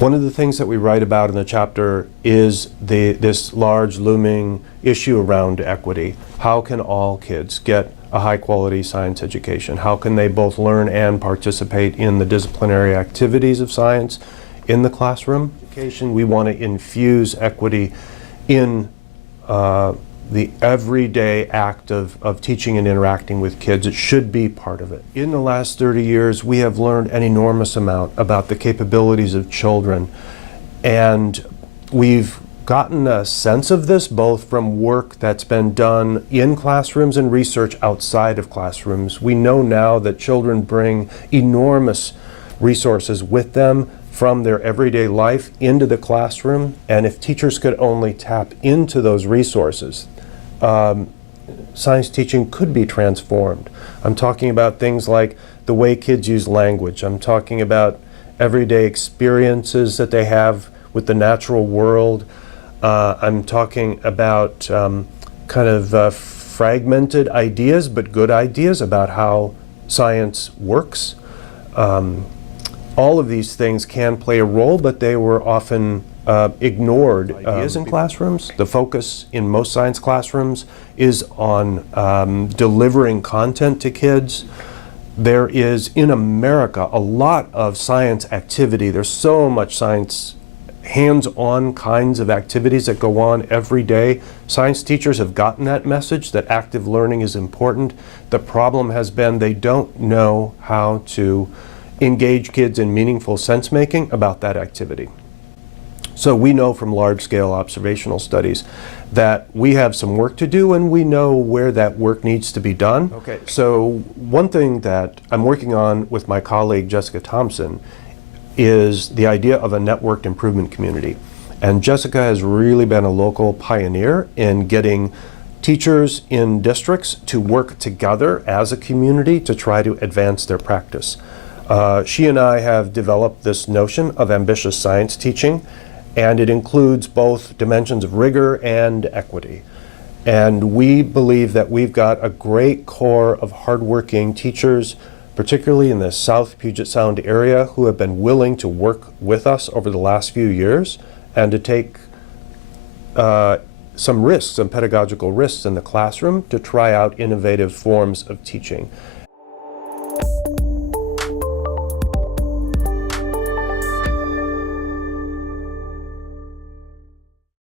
One of the things that we write about in the chapter is this large looming issue around equity. How can all kids get a high-quality science education? How can they both learn and participate in the disciplinary activities of science in the classroom? We want to infuse equity in the everyday act of teaching and interacting with kids. It should be part of it. In the last 30 years, we have learned an enormous amount about the capabilities of children, and we've gotten a sense of this both from work that's been done in classrooms and research outside of classrooms. We know now that children bring enormous resources with them from their everyday life into the classroom, and if teachers could only tap into those resources, science teaching could be transformed. I'm talking about things like the way kids use language. I'm talking about everyday experiences that they have with the natural world. I'm talking about kind of fragmented ideas, but good ideas about how science works. All of these things can play a role, but they were often ignored. Ideas in classrooms. The focus in most science classrooms is on delivering content to kids. There is, in America, a lot of science activity. There's so much science, hands-on kinds of activities that go on every day. Science teachers have gotten that message that active learning is important. The problem has been they don't know how to engage kids in meaningful sense-making about that activity. So we know from large-scale observational studies that we have some work to do, and we know where that work needs to be done. Okay. So one thing that I'm working on with my colleague Jessica Thompson is the idea of a networked improvement community. And Jessica has really been a local pioneer in getting teachers in districts to work together as a community to try to advance their practice. She and I have developed this notion of ambitious science teaching, and it includes both dimensions of rigor and equity. And we believe that we've got a great core of hardworking teachers, particularly in the South Puget Sound area, who have been willing to work with us over the last few years and to take some risks, some pedagogical risks in the classroom to try out innovative forms of teaching.